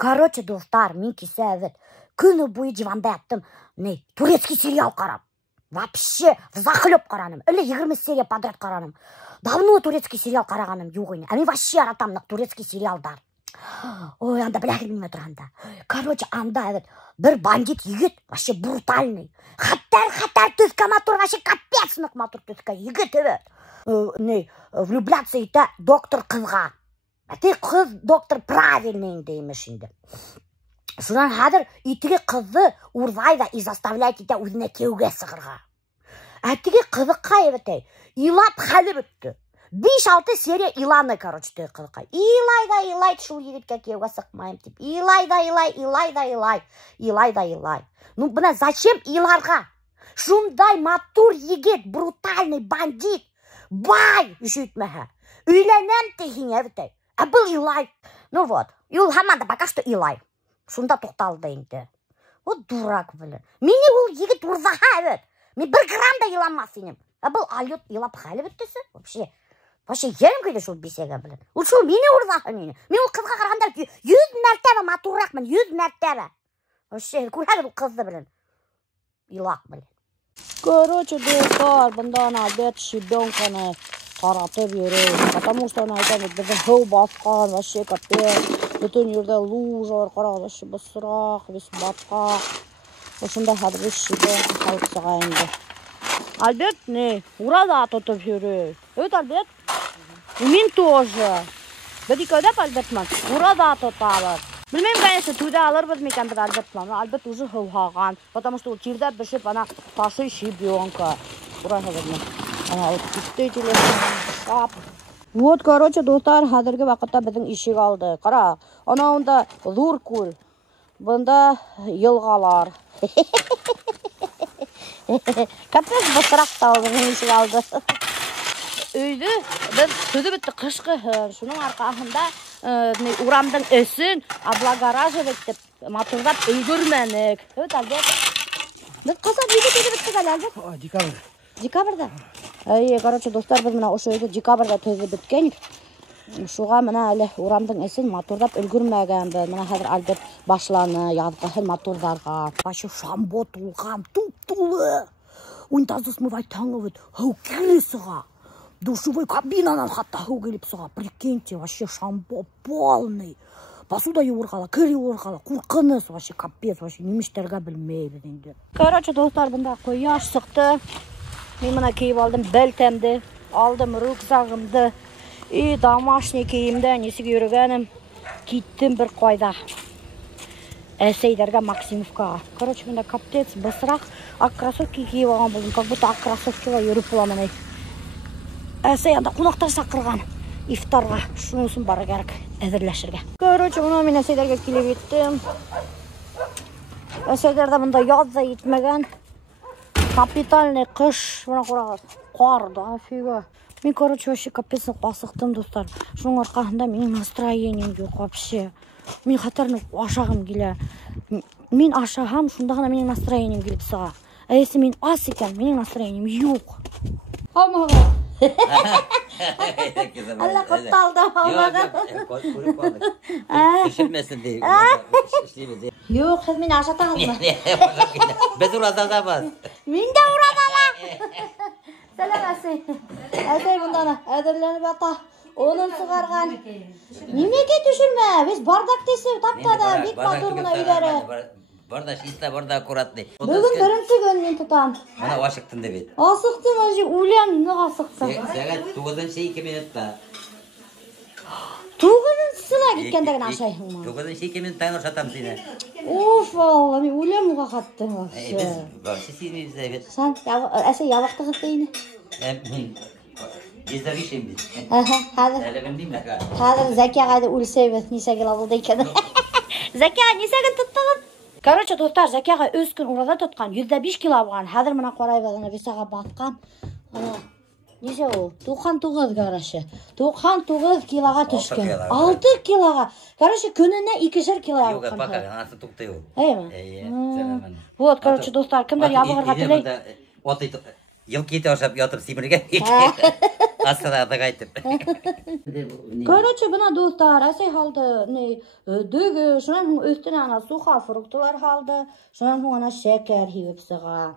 Короче, достар, мен кесе күні бойы диванда яттым. Турецкий сериал қарап. Вообще, захлеб қараным. Или 20 серия подряд қараным. Давно турецкий сериал қарағаным жоқ ені. Мен вообще аратамнық турецкий сериалдар. Ой, анда біләгілмеме тұрғанда. Короче, анда бір бандит егет, вообще брутальный. Хаттар түзка матур, вообще капецнық матур түзка егет влюбляться ете доктор қызға. Ты қыз доктор правильный дейміш енді. Шунан хадыр итіге қызды урзайды и заставляйт ете өзіне кеуге сығырға. Әтіге қызыққа ебетай, илап халі бітті. 5-6 серия иланы, короче, той қызыққа. Илай, шул егетке кеуге сықмайым деп. Илай. Ну, бұна зачем иларға? Шундай матур егет, брутальный бандит. Бай, үшейтмәхі. Үйленем тегін ебетай. Бұл илай. Ну вот, ил хаманда пока что илай. Шунда тоқталды енді. Вот дурак, блин. Мені ол егет урзаға ебет. Мен 1 грамм да иламас енем. Бұл алет илап халі біттісі. Вообще ерім көйді шул бесеге, блин. Ол шул мені урзаға нені. Мен ол қызға қарғандар 100 мәртебе матуррақмын, 100 мәртебе. Вообще, көрәді бұл қызды, блин. Илақ, блин. Короче, достар, бұнда ана бет шибенканы таратып жүреді. Потому что ана айтамыз, біздің хау басқан, вообще капец. Бүтін жерде лужар, қарағыз, вообще бысырақ, весь батқақ. Осында хадыр весь шибенка қалып сағайынды. Альберт, урада тұтып жүреді. Өт, Альберт? Мен тоже. Бір екеудеп, Альбертман, урада тұталыр. Білмеймін, конечно, туда алырбыз мекен бір Альбертман. Альберт уже хауғаған. Потому что жерде бішіп, ана ташы шибенка. Урай хадырман. Ана өтті телефон. Вот, короче, достар, хадырғы вақытта біздің ішек алды. Қара, ана онда зур көл. Бұнда елғалар. Капец бұсырақ тауызың ішек алды. Өйді, біз сөді бітті қышқы. Шының арқасында урамдың өсін облагоражы бітіп, матурдап үлгірменік. Өт, Әлбет. Біз қасап үйді бітті әлі, Әлбет? Декабрь. Декабрьда? Короче, достар, біз мына осы үйді декабрьда төзі біткенік. Шуға мына әлі урамдың өсін матурдап үлгірмеген біз. Мына хәдір Әлбет башланы, язғахын матурдарға. Башы шамбот ұлғам, тұп-тұлы. Унтазды смывай таңы өт, хау кіресіға. Душевой кабинанан хатта хау келіп сұға. Прикиньте, вообще шамбо полный. Басуда еуырғала, кір еуырғала, қурқыныз, вообще капец, вообще неміштерге білмейбіз енді. Короче, достар, бұнда қояш сықты. Мен мына кейіп алдым бәлтемді, алдым рюкзағымды, и домашний кейімді, несіге үргенім, киттім бір қойда. Әсейдерге Максимовкаға. Короче, бұнда капец, бысырақ ақ кроссовки кейіп алған болдым, как будто ақ кроссовкіға үріп боламын. Әсей анда қонақтар сақырған ифтарға, шунысын бары кәрік әзірләшірге. Короче, мұны мен әсейдерге келіп еттім. Әсейдерді бұнда язда етмеген. Капитальный қыш, бұна қорағыз, қарды, афига. Мен, короче, вообще капесін қасықтым, достар. Шының арқасында менің настроением жоқ вообще. Мен қатарны ашағым келе. Мен ашағам, шындағына менің настроением келіп сыға. Әйесі мен ас екен, менің настроением жоқ. Амаға. Алла құтталды алмаған. Үшірмесін дейіп. Жоқ, қыз мен ашата қалма. Біз ұрадағамыз. Мен де ұрадала. Сәлем әсей. Әсей бұнданы әдірленіп ата. Оның сұғарған. Немеке түшірме. Біз бардақ десе таптады. Бек батырғына үйлері. Барда шиста, барда аккуратный. Бүгін бірінші күн мен тұтам. Мана ашықтың деп еді. Асықтым, әже, өлем, неға асықтым. Сәғат 9-2 минутта. 9-сына кеткендігін ашайын ма? 9-2 минут таңыр шатам сені. Оф, алла, мен өлем ұға қаттым. Біз бақшы сенеміз деп еді. Сан, әсе ябақты қаттайыны? Мен ездаришем біз. Қазір. Әлі білмеймін әқа. Қазір Зәкияға үлсейбіз, несегіл алды екен. Зәкияға несегін тұттығын? Короче, достар, Зәкияға өз күн ұрада тұтқан, 105 кило болған. Хәдір мұна қорай бағына бесаға батқан. Несе ол? 99, короче. 99 килоға түшкен. 6 килоға. Короче, күніне 2 кило Йога алған. пока, анасы тұқты ел. Әйме? Вот, короче, достар, кімдер ябығырға тілей? Ел кете ашап ятып симірген. Asılada kaytıp. Короче, buna dostlar, әсей haldı, dügü, şunun üstüne ana suha fruktlar haldı, şunun ona şeker hivip sığa.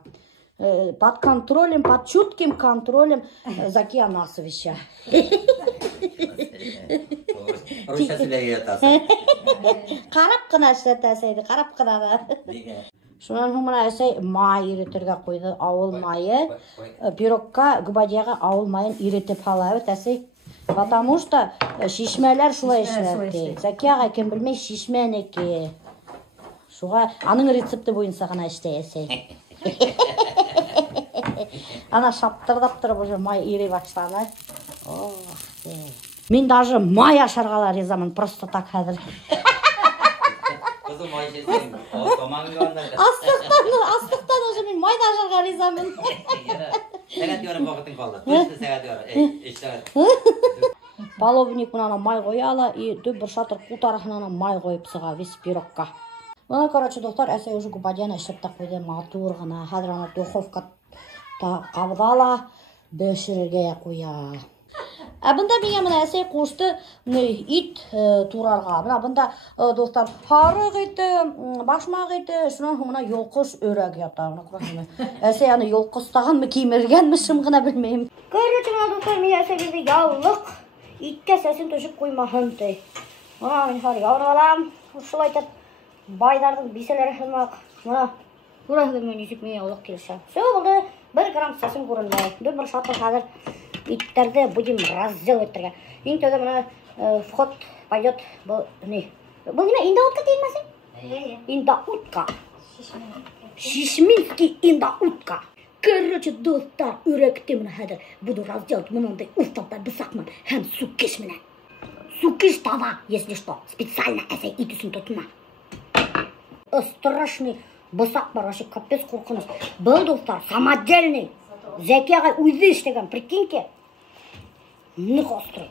Под контролем, под чутким контролем Закия Насовича. Rusça söylüyor tasın. Qarab qana işletəsəydi, qarab qana da. Şunun humuna әсей май иретергә қойды, ауыл майы. Пирогка, губадияға ауыл майын иретіп халабыт әсей. Потому что шишмәләр шулай эшләтте. Закияға кем білмей шишмәнеке. Шуға аның рецепті бойынса ғана эшләй әсей. Ана шаптырдап тұрып уже май ире башлады. Мен даже май ашарға ризамын, просто так хәзер. Kızım ay şeysin. O tamam gönderdi. Астықтан уже мен май да ашарға ризамын. Сәгат diyorum vakıtın kaldı. Düştü сәгат diyorum. İşte. Половник мына май қояла и дөп бір шатыр құлтарахына май қойып сыға весь пирогка. Мына, короче, достар, әсей уже губадияны ішіп та қойды матур ғана. Хәзір ана духовка қабдала бешірге қоя. Бында менге мына әсей қошты ит турарға. Мына бында достар харық еті, башмақ еті, шынан мына йолқыш өрәк ята. Әсей аны йолқыстаған кемірген мішім ғына білмеймін. Короче, мына достар менге әсей келді яллық итке сәсін төшіп қоймағын дей. Мына мен хар яуры алам, ұшыл айтып байдардың беселері хылмақ. Мына көрәді мен есіп мен яулық келші. Все болды, 1 грамм сәсін көрінді. Дөп бір шатыр қазір иттерді будем разделывать. Ең төді мына вход пойдет бұл не? Бұл неме индаутка деймесің? Индаутка. Шишминский индаутка. Короче, достар, үректі мына хәдір. Буду разделать мынандай ұстаптай бұсақмын. Хәм суккеш мына. Суккеш тава, если что. Специально әсей ит үшін тұтына. Страшный бұсақ бар, вообще капец қорқыныз. Бұл достар, самодельный. Закияға өзі іштеген, прикиньте. Нық острый.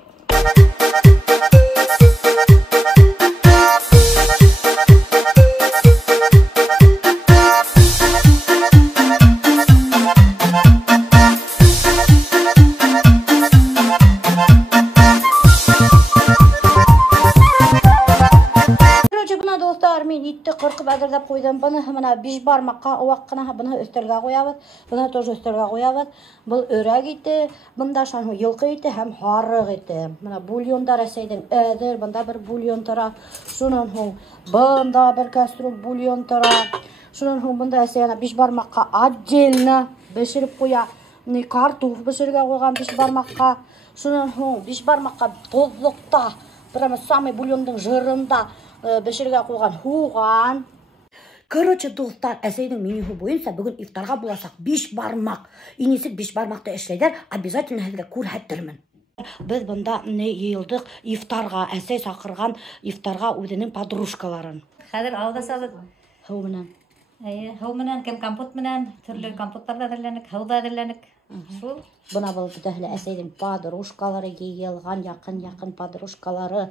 Мен итті қырқып әзірлеп қойдым. Бұны мына 5 бармаққа уаққына бұны өстелге қоябыз. Бұны тоже өстелге қоябыз. Бұл өрәк еті, бұнда шану йылқы еті, һәм харық еті. Мына бульондар әсейдің әдір, бұнда бір бульон тұра. Шунын хоң, бұнда бір кәстрюль бульон тұра. Шунын хоң, бұнда әсей 5 бармаққа отдельно бішіріп қоя. Картоф бішірге қойған 5 бармаққа. Шунын хоң, 5 бармаққа тозлықта, прямо самый бульондың жырында бешерге қойған хуған. Короче, достар, әсейдің меню бойынша бүгін ифтарға боласақ 5 бармақ. Инесік 5 бармақты эшлейдер, обязательно әзге көрһәттірмін. Біз бұнда елдік ифтарға, әсей сақырған ифтарға өзінің подружкаларын. Хәзер алда салып. Хау менен. Хау менен, кем компот менен, түрлі компоттарда әзірленік, хауда әзірленік. Бұна бұл бүтәхілі әсейдің подружкалары, кейгелған яқын подружкалары,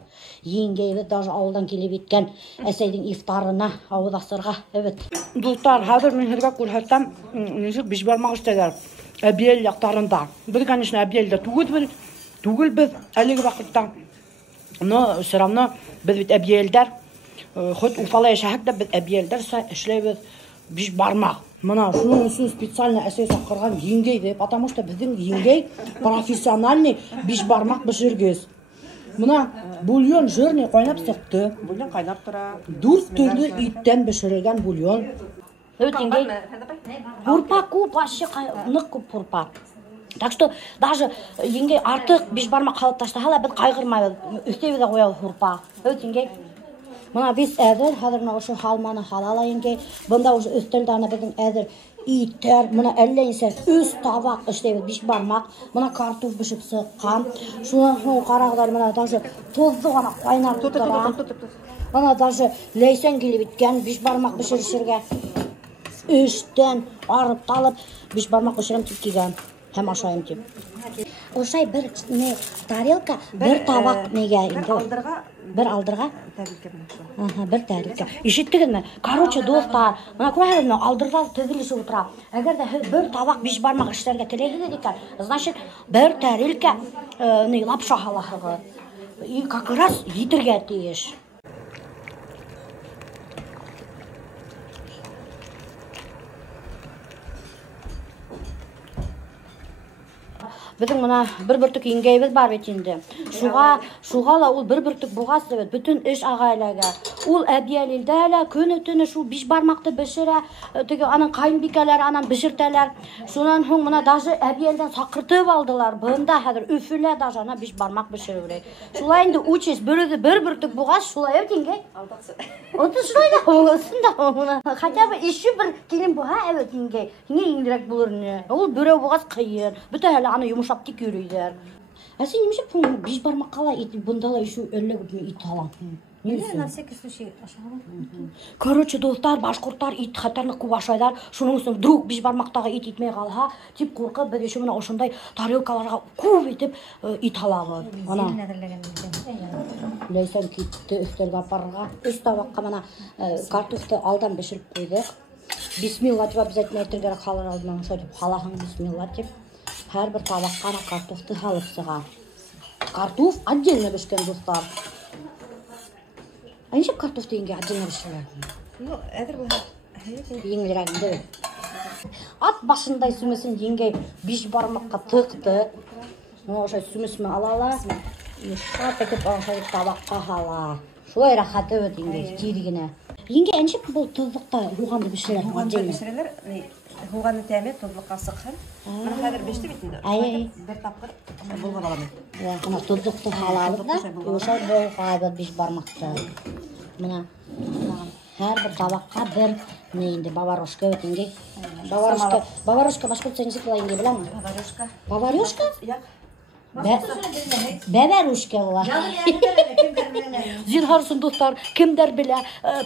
еңгейді даже ауылдан келіп еткен әсейдің ифтарына ауыдасырға. Достар, хәзір мен херге көрсәтсем, нешік 5 бармақ істегер әбиел яқтарында. Біз, конечно, әбиелді түгіл біз әлігі вақытта. Но все равно біз бит әбиелдер, хоть уфалай шәхәкті біз әбиелдер эшлейбіз 5 бармақ. Мына шунun үшін специально әсей сақырған еңгейді, потому что біздің еңгей профессиональный 5 бармақ бішіргіз. Мына бульон жирный қайнап сықты. Бульон қайнап тұра. 4 түрлі иттен бішірген бульон. Еңгей пурпа көп, вообще нық көп пурпа. Так что даже еңгей артық 5 бармақ қалып таштағала біз қайғырмайбыз. Үстебеде қоял пурпа. Еңгей мына біз әзір, хәзір ұшы халманы халала еңгей. Бұнда ұшы үстелданы біздің әзір иттер. Мына әлләйінсе үз табақ іштейбіз 5 бармақ. Мына картоф бішіп сыққан. Шудан соң қарағдар мына даже тозды ғана қайнап тұра. Мына даже ләйсен келіп еткен 5 бармақ бішіршірге. Үштен арып талып 5 бармақ бішірім тіп кеген. Һәм ашайым тіп. Ошай бір тарелка, бір табақ неге енді. Алдырға Bir aldırğa? Тәрилке менә шул. Ага, bir tәрилке. Ишеттегезме? Короче, достар, мына күрәһезме, алдырда тезелеше утыра. Әгәр дә һез бер табак биш бармак эшләргә теләгегез икән, значит, bir tәрилке лапша халаһыгыз. И как раз йитергә тиеш. Bizim buna bir bürtük yengeyimiz var bit indi. Şuğa la ul bir bürtük buğaz evet bütün iş ağaylaga. Ul əbiyəlildə la könü tünü şu biş barmaqda bişirə, tüge anan kayınbikeler anan bişirteler. Şundan hon buna daşı əbiyəldən sakırtıp aldılar. Bunda hədir üfülə daşana biş barmaq bişirürek. Şula indi uçiz bir bürtük buğaz şula evet yengey. Алдаксы. Otur şurayla olsun da ona. Hatta bir işi bir kelin bu ha evet yengey. Yenge indirek bulur ne? Ol böre buğaz kıyır. Bütün hele ana yumuşap dik yürüyler. Sen yemişim bu biş parmak kala it bundala şu önüne gitme it alan. На всякий случай aşağıda. Короче, dostlar, başkurtlar it xatarını kuvaşaylar. Şunun için vdруг biş parmaktagı it itmey qalha. Tip korkup bir şu buna oşunday tarelkalarga kuv etip it alabı. Ana. Leysen kitdi üstlerge aparırga. Üst tabakka mana kartoftu aldan pişirip koyduk. Bismillah diye biz etmeytir gerek halır aldığından şöyle halahın bismillah deyip. Her bir tabakka kartoftu halıp sığa. Kartof отдельно pişken dostlar. Aynı kartoftu yenge отдельно pişirler. Ну, әдер бу. Yenglerinde mi? At başınday sümüsün yenge biş parmakka tıktı. Ona şey sümüsünü alala. Şap etip aşağı tabakka hala. Şöyle rahat evet yenge jirgine. Yenge enşip bu tuzlukta ruğandı pişirer. Хуганда бешерелер, хуганы тәме тузлыкка сыккан. Менә хәзер беште бит инде. Ay. Бер тапкыр булган алам. Ya buna tuzlukta halalık da. Yuşa bol qayda biş parmakta. Buna her bir tabakka bir neyindi bavaroşka evet yenge. Bavaroşka başka bir senesi kıla yenge bilen mi? Баварюшка. Bavaroşka? Я. Beveruşka var. Zinharsın dostlar, kimler bile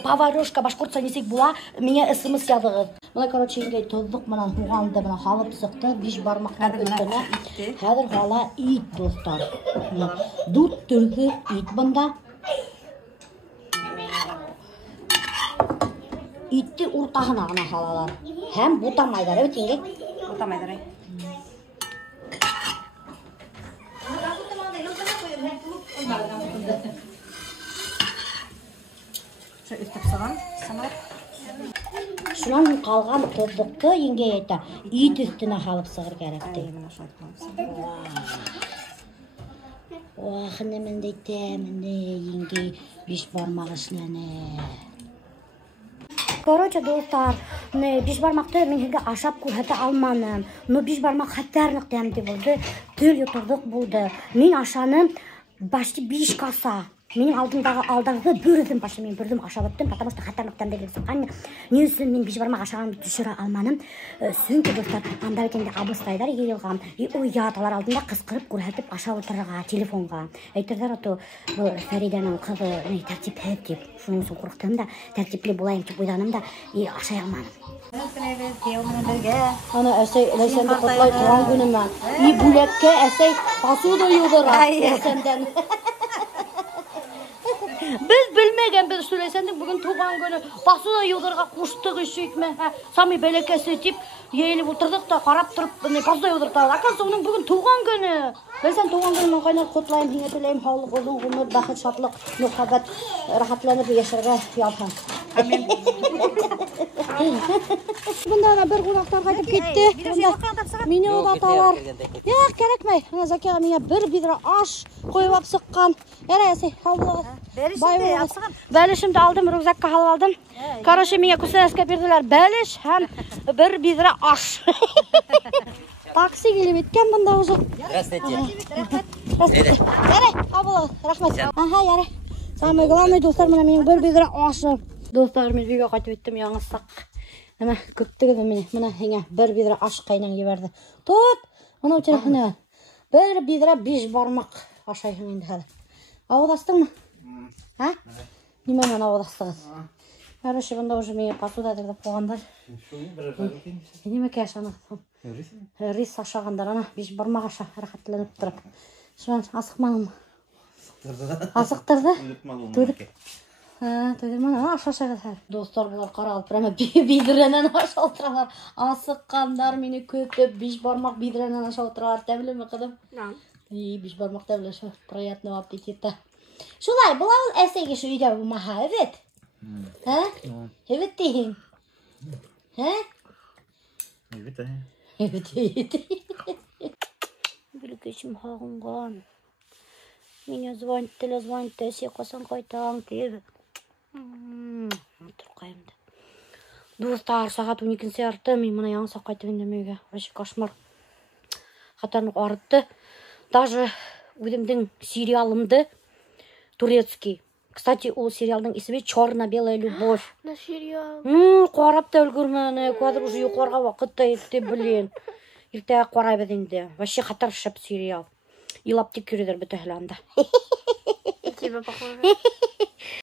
Bavaroşka başkurtsa nesek bula, mene ısımız yadığız. Buna короче yenge tuzluk bana huğandı bana halıp sıktı, biş barmaklar üstüne. Hadır hala it dostlar. Dut türkü it bunda. İtti urtağına ana halalar. Hem butamaylar evet yenge. Утамайдыр. Şu üstüp salam, samar. Şundan kalgan tuzluktu yenge ayta. İt üstüne halıp sığır gerekti. Менә шулай кылабыз. Oh nemen deyteminde yenge biş barmak işlene. Короче, dostlar, biş barmakta men hege aşap kurhata almanım. No biş barmak xatarlık demdi buldu. Tül yuturduk buldu. Men aşanım başta biş kasa. Menin aldığımda bürüdüm başta men bürüdüm aşağı attım. Потому что xatarlıktan dedim. Anne, ne üçün men biş barmak aşağını düşüre almanım. Çünkü dostlar, anda kende abıstaydar yeyilgam. O yatalar aldığında kıskırıp kurhatıp aşağı oturırga telefonga. Aytırlar o Feride'nin kızı tertip hep deyip. Şunun için korktum da tertipli bulayım ki uydanım da aşağı almanım. Ana әсәй сәнде котлай туган günüмен. И бүләккә әсәй посуда юдыра сәндән. Biz bilmegen biz söylesendin bugün tuğan günü basına yudurga kuştuk işitme. Sami belekesi tip yeğilip oturduk da karap durup basına yuduruk da. Akan onun bugün tuğan günü. Ben sen tuğan günümen kaynar kutlayayım, hingeteleyim, havluk, uzun, umut, bakıt, şatlık, muhabbet, rahatlanıp yaşarga yapın. Amin. Bunda bir qonaqlar qaytib ketdi. Meni odatalar. Yo'q, kerakmay. Zaka menga bir bidra osh qo'yib olib siqqan. Yaraysa, havlo. Belishimni aldım, rüzakka halib oldim. Короче, menga kusaska berdilar. Belish ham bir bidra osh. Taksi kelib etgan bunda o'zi. Здравствуйте. Yaray, avvalo, rahmat. Aha, yaray. Samay главный do'stlar, mana mening bir bidra oshim. Dostlar, men uyga qaytib etdim, yang'izsaq. Mana ko'ptigida mana menga bir bidra osh qaynang yeberdi. Tut, mana o'chirxona. Bir bidra 5 barmoq oshayım endi hali. Avdastыңmы? Ha? Nima men avdastыңыз? Короче, bunda уже menga посуда deb qo'yganlar. Nima kashani? Рис ашагандар ана 5 бармак аша рахатланып турып. Шуны асыкмаңмы? Асықтырды? Туйдuk. Тойдырман, ашашағыз әр. Достар бұлар қаралып, прямо бидіренен аша отыралар. Асыққандар мені көтіп, 5 бармақ бидіренен аша отыралар. Тәбілі ме қыдым? И, 5 бармақ тәбілі шу. Приятного аппетита. Шулай, бұл ауыл әсеге шу үйде бұмаға, evet? Evet дейін. Evet. Білгешім қағынған. Меня звонит, сен қасан қайтаң деді. Тұр қайымды. Достар, сағат 12 сағатты, мен мұна яңсақ қайтып ендемеуге. Вообще кошмар. Қатарнық арытты. Даже өзімдің сериалымды турецкий. Кстати, ол сериалдың ісімі «Черно-белая любовь». На сериал. Қарап та үлгірмені. Қазір уже ұйқарға уақытта етті, білен. Ерте қарай бәденде. Вообще қатар шап сериал. Илап тек көредер біті хіланды. Тебе похоже.